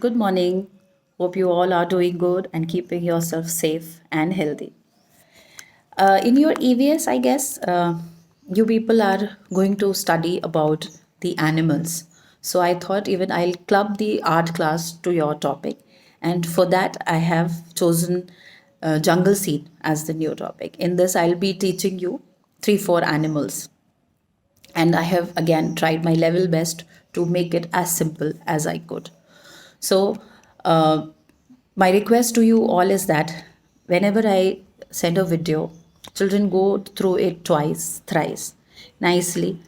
Good morning. Hope you all are doing good and keeping yourself safe and healthy. In your EVS, I guess you people are going to study about the animals. So I thought even I'll club the art class to your topic. And for that, I have chosen jungle scene as the new topic. In this, I'll be teaching you three, four animals, and I have again tried my level best to make it as simple as I could. So, uh, my request to you all is that whenever I send a video, children go through it twice, thrice, nicely,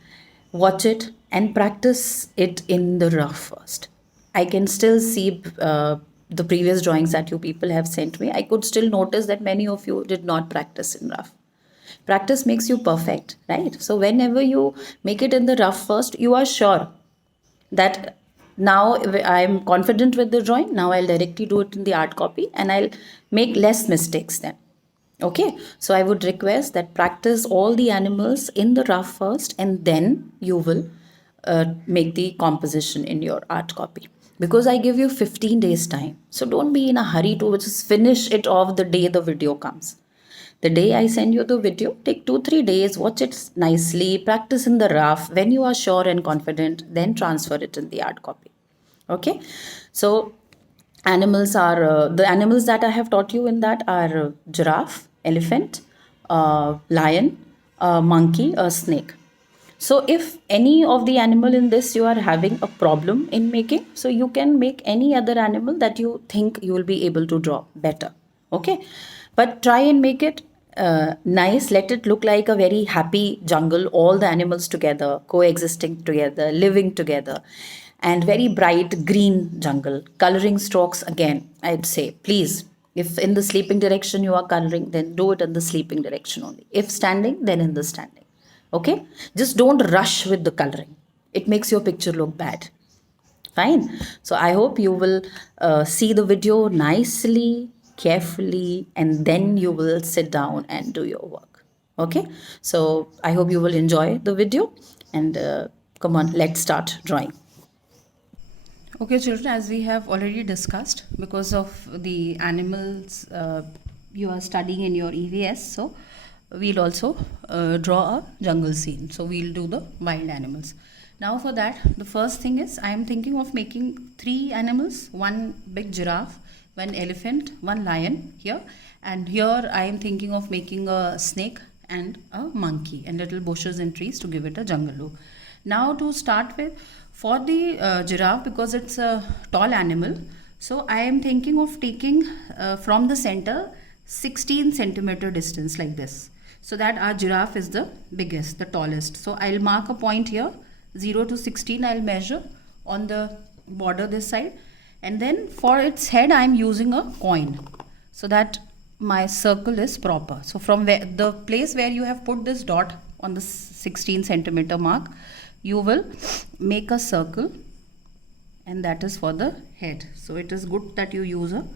watch it, and practice it in the rough first. I can still see the previous drawings that you people have sent me. I could still notice that many of you did not practice in rough. Practice makes you perfect, right? So whenever you make it in the rough first, you are sure that now I'm confident with the drawing. Now I'll directly do it in the art copy and I'll make less mistakes then. Okay, so I would request that practice all the animals in the rough first and then you will make the composition in your art copy. Because I give you 15 days time. So don't be in a hurry to just finish it off the day the video comes. The day I send you the video, take 2 3 days, watch it nicely, practice in the rough. When you are sure and confident, then transfer it in the hard copy. Okay, so animals are the animals that I have taught you in that are giraffe, elephant, lion, monkey, a snake. So if any of the animal in this you are having a problem in making, so you can make any other animal that you think you will be able to draw better. Okay, but try and make it nice. Let it look like a very happy jungle, all the animals together, coexisting together, living together, and very bright green jungle. Coloring strokes again, I'd say, please. If in the sleeping direction you are coloring, then do it in the sleeping direction only. If standing, then in the standing. Okay, just don't rush with the coloring. It makes your picture look bad. Fine. So I hope you will see the video nicely, carefully, and then you will sit down and do your work. Okay, so I hope you will enjoy the video, and come on, let's start drawing. Okay, children, as we have already discussed, because of the animals you are studying in your EVS, so we'll also draw a jungle scene. So we'll do the wild animals. Now for that, the first thing is I am thinking of making three animals, one big giraffe, one elephant, one lion here. And here I am thinking of making a snake and a monkey and little bushes and trees to give it a jungle look. Now to start with, for the giraffe, because it's a tall animal, so I am thinking of taking from the center 16 centimeter distance like this, so that our giraffe is the biggest, the tallest. So I'll mark a point here, 0 to 16 I'll measure on the border this side, and then for its head I'm using a coin so that my circle is proper. So from where the place where you have put this dot on the 16 centimeter mark, you will make a circle, and that is for the head. So it is good that you use a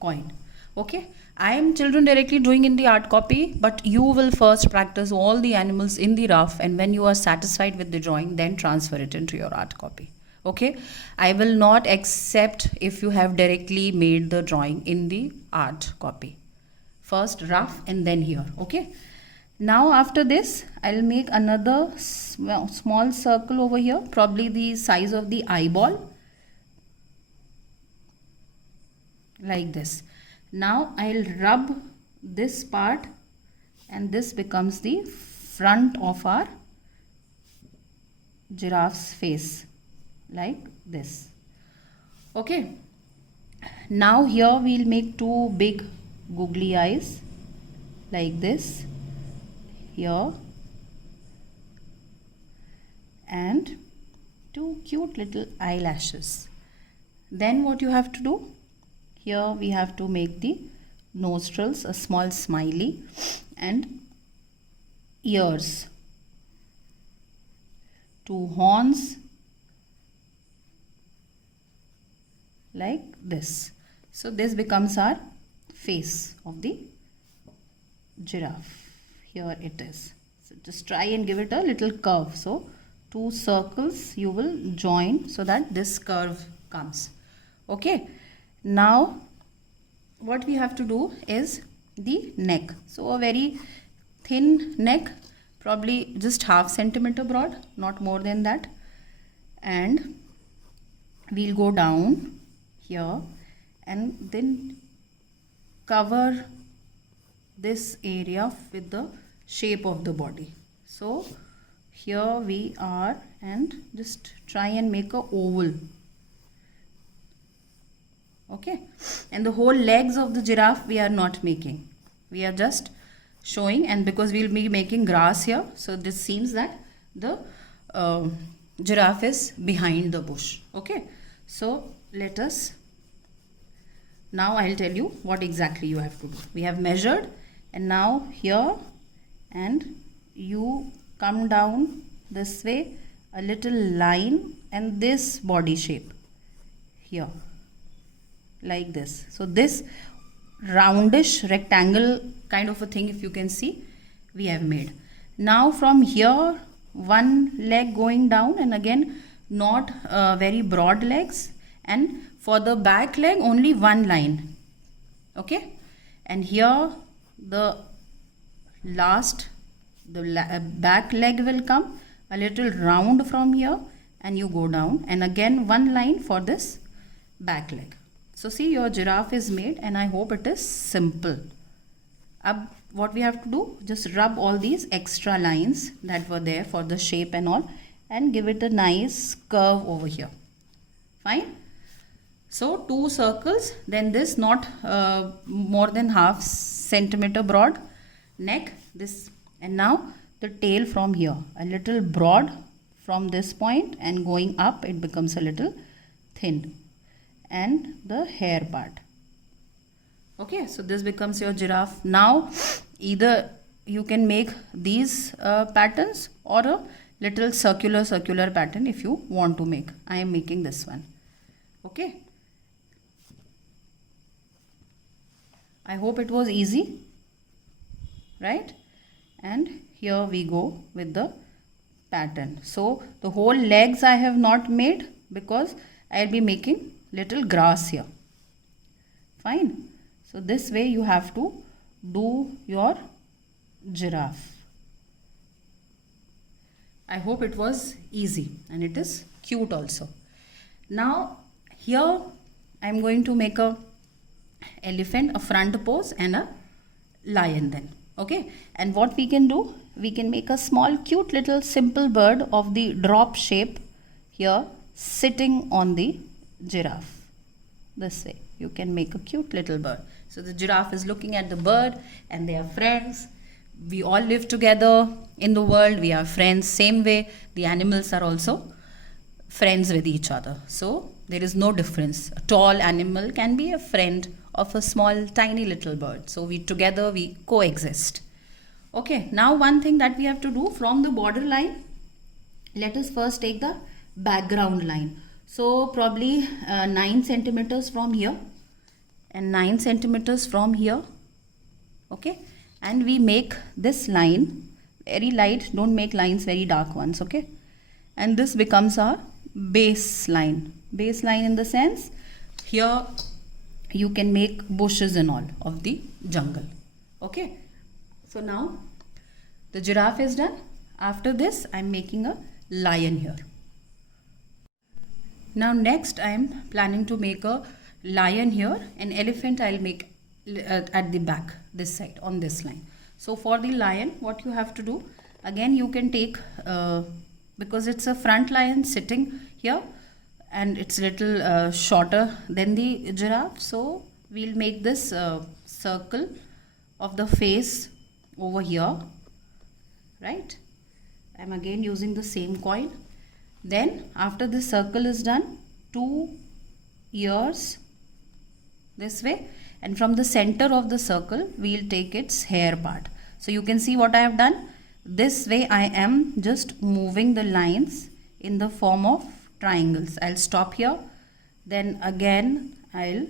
coin. Okay, I am children directly doing in the art copy, but you will first practice all the animals in the rough, and when you are satisfied with the drawing, then transfer it into your art copy. Okay, I will not accept if you have directly made the drawing in the art copy. First rough and then here. Okay, now after this I'll make another small circle over here, probably the size of the eyeball, like this. Now I'll rub this part, and this becomes the front of our giraffe's face, like this. Okay, now here we'll make two big googly eyes like this here, and two cute little eyelashes. Then what you have to do, here we have to make the nostrils, a small smiley, and ears, two horns like this. So this becomes our face of the giraffe. Here it is. So just try and give it a little curve. So two circles you will join so that this curve comes. Okay, now what we have to do is the neck. So a very thin neck, probably just half centimeter broad, not more than that. And we'll go down here and then cover this area with the shape of the body. So here we are, and just try and make a oval. Okay, and the whole legs of the giraffe we are not making, we are just showing. And because we'll be making grass here, so this seems that the giraffe is behind the bush. Okay, so let us, now I'll tell you what exactly you have to do. We have measured, and now here, and you come down this way, a little line, and this body shape here, like this. So this roundish rectangle kind of a thing, if you can see, we have made. Now from here, one leg going down, and again not very broad legs, and for the back leg only one line. Okay, and here the last, the back leg will come a little round from here, and you go down, and again one line for this back leg. So see, your giraffe is made, and I hope it is simple. What we have to do, just rub all these extra lines that were there for the shape and all, and give it a nice curve over here. Fine. So 2 circles, then this not more than half centimeter broad neck, this, and now the tail from here, a little broad from this point, and going up it becomes a little thin, and the hair part. Okay, so this becomes your giraffe. Now either you can make these patterns, or a little circular pattern if you want to make. I am making this one. Okay, I hope it was easy, right? And here we go with the pattern. So the whole legs I have not made, because I'll be making little grass here. Fine. So this way you have to do your giraffe. I hope it was easy, and it is cute also. Now here I am going to make a elephant, a front pose, and a lion then. Okay, and what we can do, we can make a small cute little simple bird of the drop shape here, sitting on the giraffe. This way you can make a cute little bird. So the giraffe is looking at the bird, and they are friends. We all live together in the world, we are friends. Same way the animals are also friends with each other. So there is no difference. A tall animal can be a friend of a small tiny little bird. So we together we coexist. Okay, now one thing that we have to do, from the border line, let us first take the background line. So probably 9 centimeters from here, and 9 centimeters from here. Okay, and we make this line very light, don't make lines very dark ones. Okay, and this becomes our baseline. Baseline in the sense, here you can make bushes and all of the jungle. Okay, so now the giraffe is done. After this I am making a lion here. Now next I am planning to make a lion here. An elephant I'll make at the back, this side, on this line. So for the lion, what you have to do, again you can take, because it's a front lion sitting here, and it's little shorter than the giraffe, so we'll make this circle of the face over here, right? I'm again using the same coin. Then after this circle is done, 2 ears this way, and from the center of the circle we'll take its hair part. So you can see what I have done. This way I am just moving the lines in the form of triangles. I'll stop here, then again I'll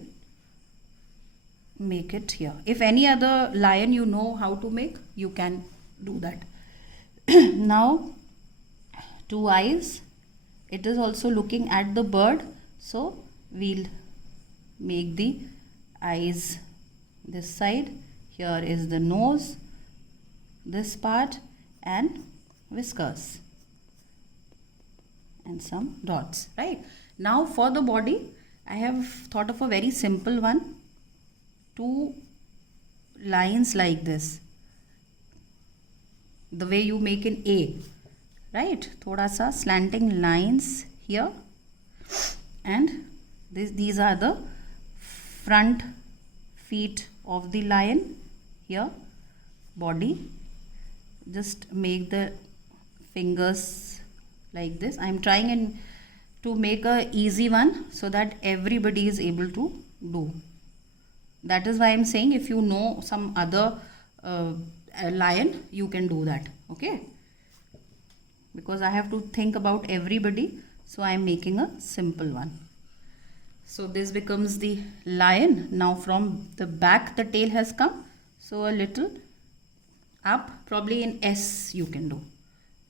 make it here. If any other lion you know how to make, you can do that. Now 2 eyes, it is also looking at the bird, so we'll make the eyes this side. Here is the nose, this part, and whiskers and some dots, right? Now for the body, I have thought of a very simple one. 2 lines like this, the way you make an A, right? Thoda sa slanting lines here, and these are the front feet of the lion. Here, body, just make the fingers like this. I am trying to make a easy one so that everybody is able to do. That is why I am saying, if you know some other lion, you can do that, okay? Because I have to think about everybody, so I am making a simple one. So this becomes the lion. Now from the back the tail has come, so a little up, probably in S you can do,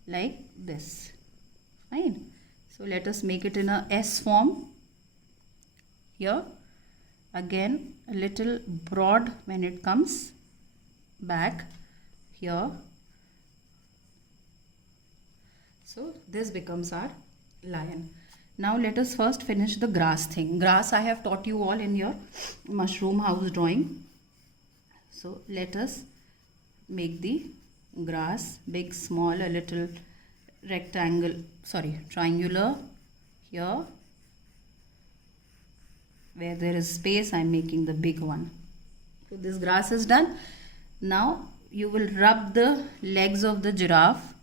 like this. Fine. So let us make it in a S form. Here again a little broad when it comes back here. So this becomes our lion. Now let us first finish the grass thing. Grass I have taught you all in your mushroom house drawing. So let us make the grass big, small, a little triangular here. Where there is space, I am making the big one. So this grass is done. Now you will rub the legs of the giraffe,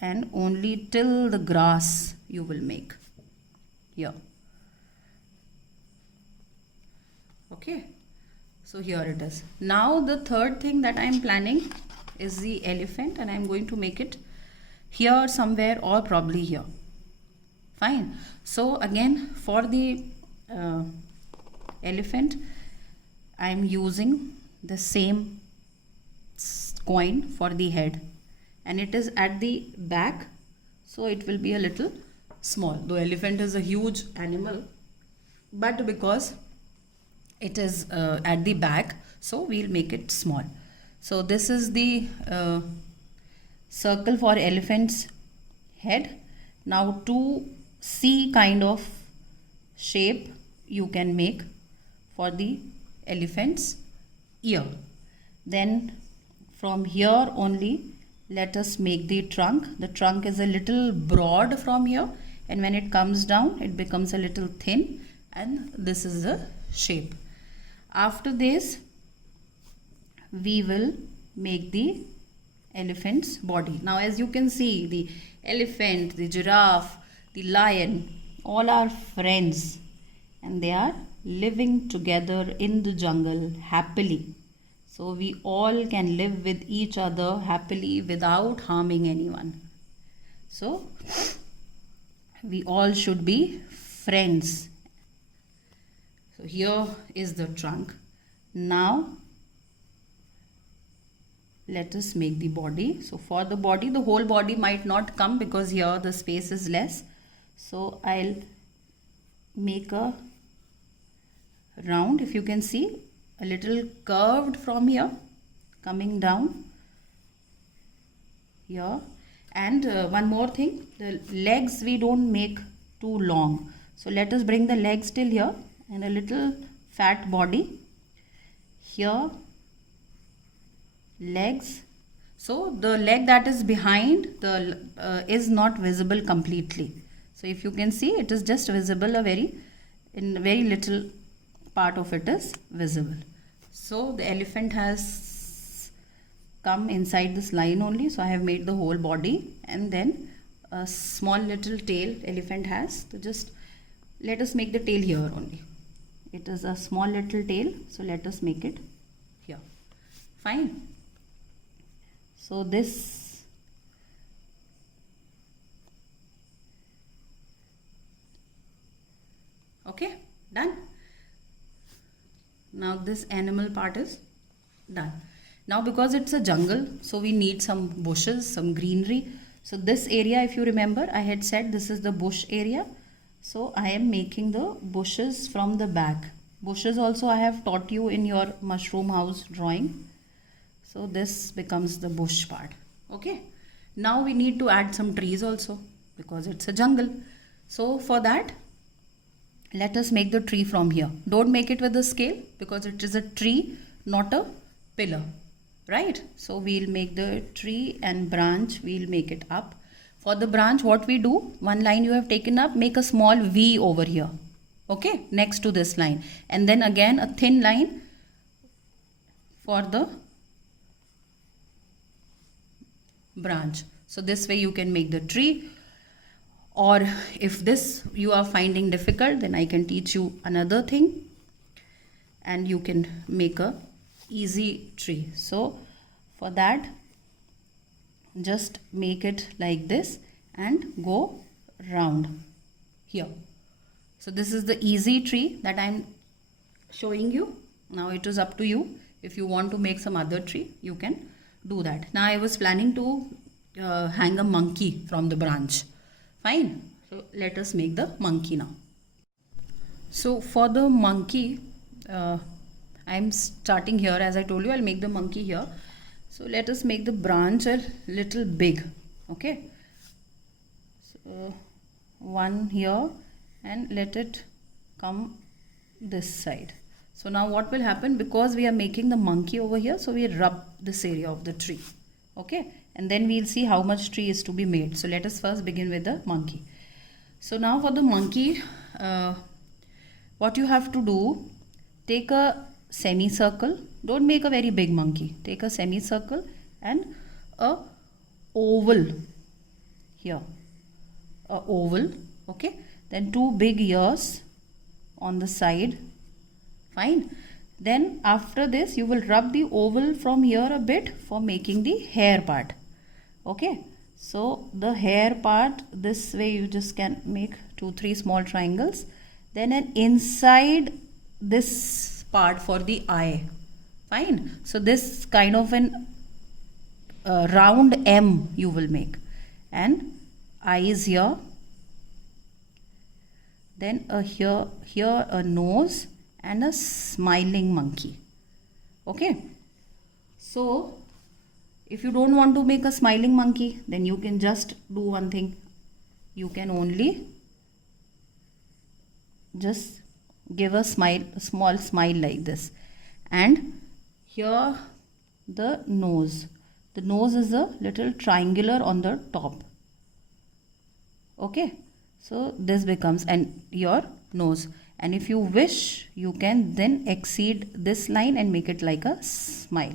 and only till the grass you will make here. Okay, so here it is. Now the third thing that I am planning is the elephant, and I am going to make it here somewhere or probably here. Fine. So again, for the elephant, I am using the same coin for the head, and it is at the back, so it will be a little small. The elephant is a huge animal, but because it is at the back, so we'll make it small. So this is the circle for elephant's head. Now 2 C kind of shape you can make for the elephant's ear. Then from here only let us make the trunk. The trunk is a little broad from here, and when it comes down it becomes a little thin, and this is the shape. After this we will make the elephant's body. Now as you can see, the elephant, the giraffe, the lion, all are friends, and they are living together in the jungle happily. So we all can live with each other happily without harming anyone. So we all should be friends. So here is the trunk. Now let us make the body. So for the body, the whole body might not come because here the space is less. So I'll make a round, if you can see, a little curved from here, coming down here. And one more thing, the legs we don't make too long. So let us bring the legs till here, and a little fat body here, legs. So the leg that is behind the is not visible completely. So if you can see, it is just visible in very little part of it is visible. So the elephant has come inside this line only. So I have made the whole body, and then a small little tail elephant has. So just let us make the tail here only. It is a small little tail, so let us make it here. Fine. So this okay, done. Now this animal part is done. Now because it's a jungle, so we need some bushes, some greenery. So this area, if you remember, I had said this is the bush area. So I am making the bushes from the back. Bushes also I have taught you in your mushroom house drawing. So this becomes the bush part. Okay. Now we need to add some trees also because it's a jungle. So for that, let us make the tree from here. Don't make it with the scale because it is a tree, not a pillar. Right? So we'll make the tree and branch, we'll make it up. For the branch, what we do, one line you have taken up, make a small V over here. Okay, next to this line. And then again a thin line for the branch. So this way you can make the tree. Or if this you are finding difficult, then I can teach you another thing. And you can make a easy tree. So for that, just make it like this and go round here. So this is the easy tree that I'm showing you. Now it is up to you. If you want to make some other tree, you can do that. Now I was planning to hang a monkey from the branch. Fine. So let us make the monkey now. So for the monkey, I'm starting here. As I told you, I'll make the monkey here. So let us make the branch a little big. Okay. So one here and let it come this side. So now what will happen, because we are making the monkey over here, so we rub this area of the tree. Okay. And then we'll see how much tree is to be made. So let us first begin with the monkey. So now for the monkey, what you have to do, take a semicircle. Don't make a very big monkey. Take a semicircle and a oval here. A oval. Okay. Then two big ears on the side. Fine. Then after this, you will rub the oval from here a bit for making the hair part. Okay. So the hair part, this way you just can make 2-3 small triangles. Then an inside this part for the eye. Fine. So this kind of an round M you will make. And eyes here. Then here a nose and a smiling monkey. Okay. So if you don't want to make a smiling monkey, then you can just do one thing. You can only just give a smile, a small smile like this. And here the nose. The nose is a little triangular on the top. Okay. So this becomes your nose. And if you wish, you can then exceed this line and make it like a smile.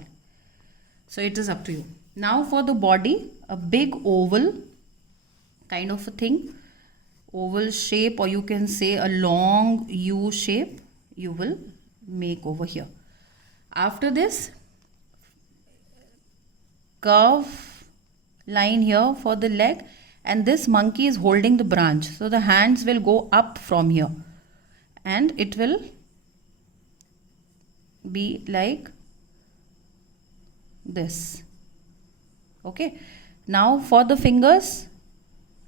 So it is up to you. Now for the body, a big oval kind of a thing. Oval shape, or you can say a long U shape, you will make over here. After this, curve line here for the leg, and this monkey is holding the branch. So the hands will go up from here and it will be like this. Okay. Now for the fingers,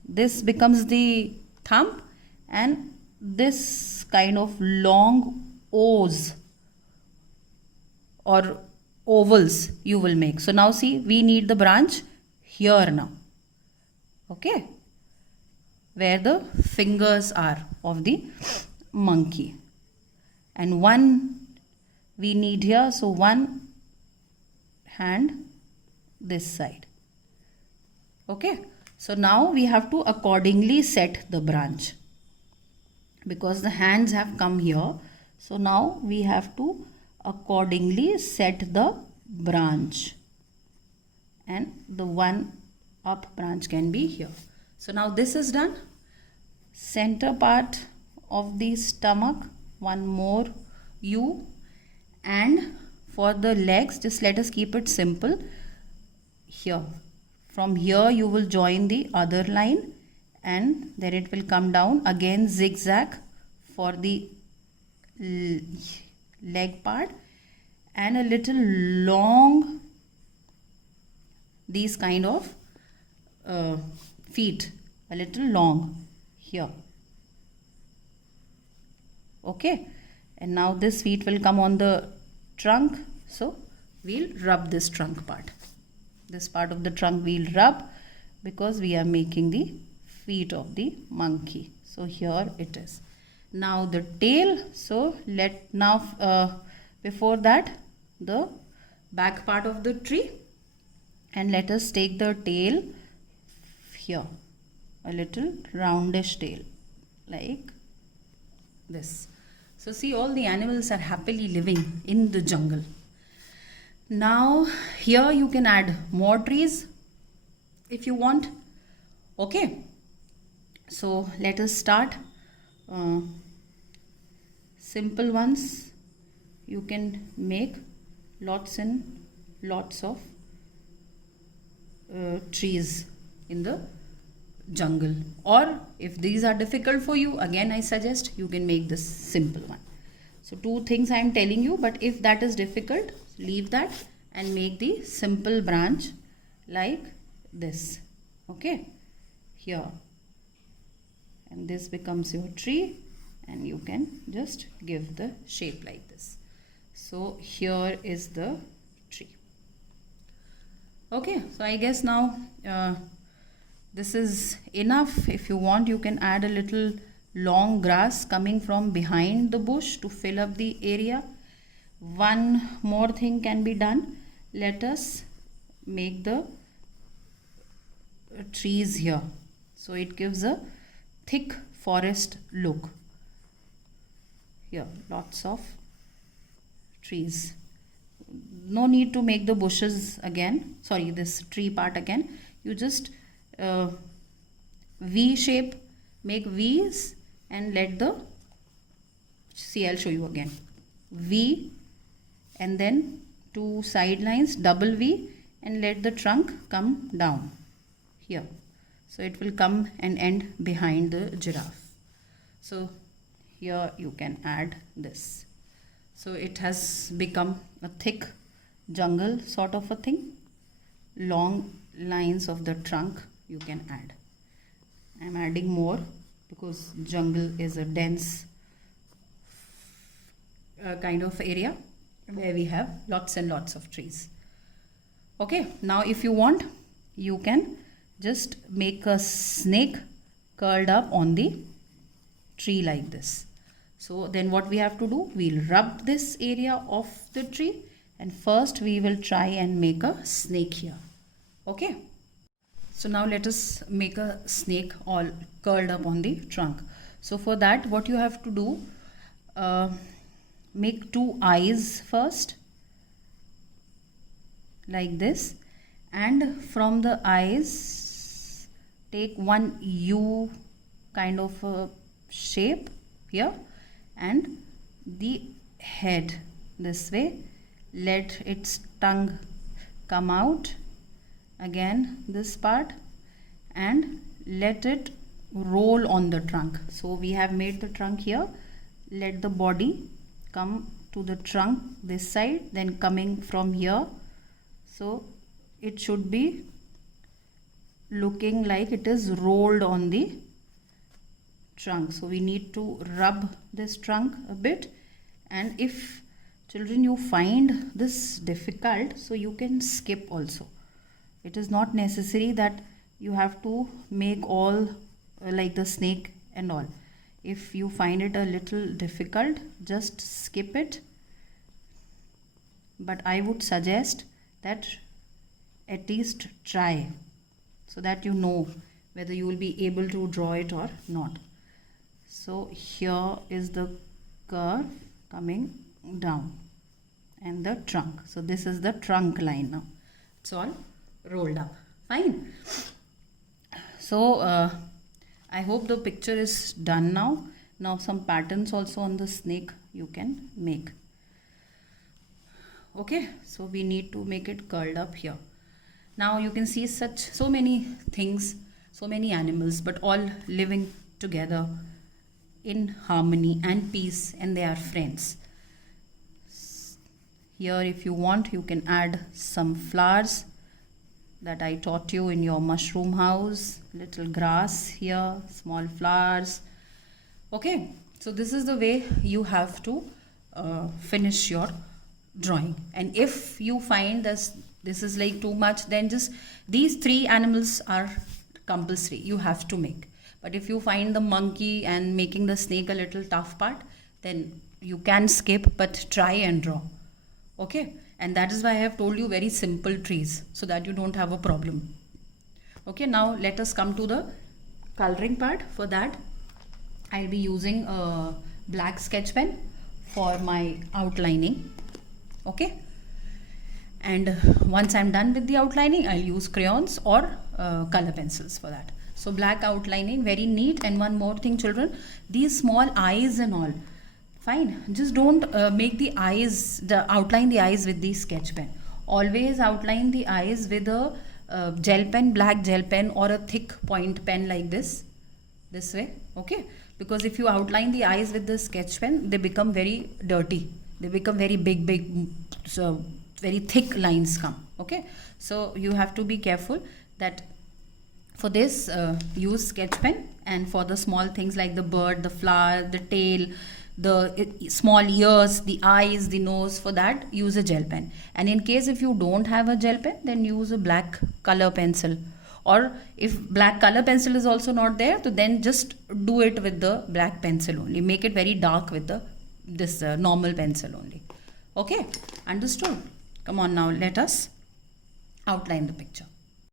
this becomes the thumb and this kind of long O's or ovals you will make. So now see, we need the branch here now. Okay. Where the fingers are of the monkey. And one we need here. So one hand this side. Okay. So now we have to accordingly set the branch. Because the hands have come here. So now we have to accordingly set the branch. And the one up branch can be here. So now this is done. Center part of the stomach, one more U. And for the legs, just let us keep it simple. Here. From here you will join the other line and then it will come down. Again zigzag for the leg part and a little long these kind of feet, a little long here. Okay, and now this feet will come on the trunk, so we'll rub this trunk part. This part of the trunk we'll rub because we are making the feet of the monkey. So here it is. Now the tail, so before that the back part of the tree, and let us take the tail here, a little roundish tail like this. So see, all the animals are happily living in the jungle. Now here you can add more trees if you want. Okay, so let us start. Simple ones. You can make lots and lots of trees in the jungle, or if these are difficult for you, again I suggest you can make this simple one. So two things I am telling you, but if that is difficult, leave that and make the simple branch like this. Okay, here, and this becomes your tree, and you can just give the shape like this. So here is the tree. Okay, so I guess now this is enough. If you want, you can add a little long grass coming from behind the bush to fill up the area. One more thing can be done. Let us make the trees here, so it gives a thick forest look. Here, lots of trees. No need to make the bushes again, sorry, this tree part again. You just V shape, make V's, and let the, see, I'll show you again, V, and then two side lines, double V, and let the trunk come down here. So it will come and end behind the giraffe. So here you can add this. So it has become a thick jungle sort of a thing. Long lines of the trunk you can add. I am adding more because jungle is a dense kind of area where we have lots and lots of trees. Okay, now if you want, you can just make a snake curled up on the tree like this. So then what we have to do, we'll rub this area of the tree, and first we will try and make a snake here. Okay, so now let us make a snake all curled up on the trunk. So for that, what you have to do, make two eyes first like this, and from the eyes take one U kind of a shape here, and the head this way. Let its tongue come out, again this part, and let it roll on the trunk. So we have made the trunk here. Let the body come to the trunk this side, then coming from here. So it should be looking like it is rolled on the trunk. So we need to rub this trunk a bit, and if children you find this difficult, so you can skip also. It is not necessary that you have to make all like the snake and all. If you find it a little difficult, just skip it. But I would suggest that at least try, so that you know whether you will be able to draw it or not. So here is the curve coming down and the trunk. So this is the trunk line now. It's all rolled up. Fine. So I hope the picture is done now. Now some patterns also on the snake you can make. Okay, so we need to make it curled up here. Now you can see so many things, so many animals, but all living together in harmony and peace, and they are friends. Here if you want, you can add some flowers that I taught you in your mushroom house. Little grass here, small flowers. Okay, So this is the way you have to finish your drawing. And if you find this is like too much, then just these 3 animals are compulsory, you have to make. But if you find the monkey and making the snake a little tough part, then you can skip, but try and draw. Okay, and that is why I have told you very simple trees, so that you don't have a problem. Okay, now let us come to the coloring part. For that, I'll be using a black sketch pen for my outlining. Okay, and once I'm done with the outlining, I'll use crayons or color pencils for that. So black outlining, very neat. And one more thing, children, these small eyes and all, fine, just don't make the eyes, outline the eyes with the sketch pen. Always outline the eyes with a gel pen, black gel pen, or a thick point pen like this way. Okay, because if you outline the eyes with the sketch pen, they become very dirty, they become very big, so very thick lines come. Okay, so you have to be careful that for this use sketch pen, and for the small things like the bird, the flower, the tail, the small ears, the eyes, the nose, for that use a gel pen. And in case if you don't have a gel pen, then use a black color pencil. Or if black color pencil is also not there, so then just do it with the black pencil only. Make it very dark with this normal pencil only. Okay, understood? Come on, now let us outline the picture.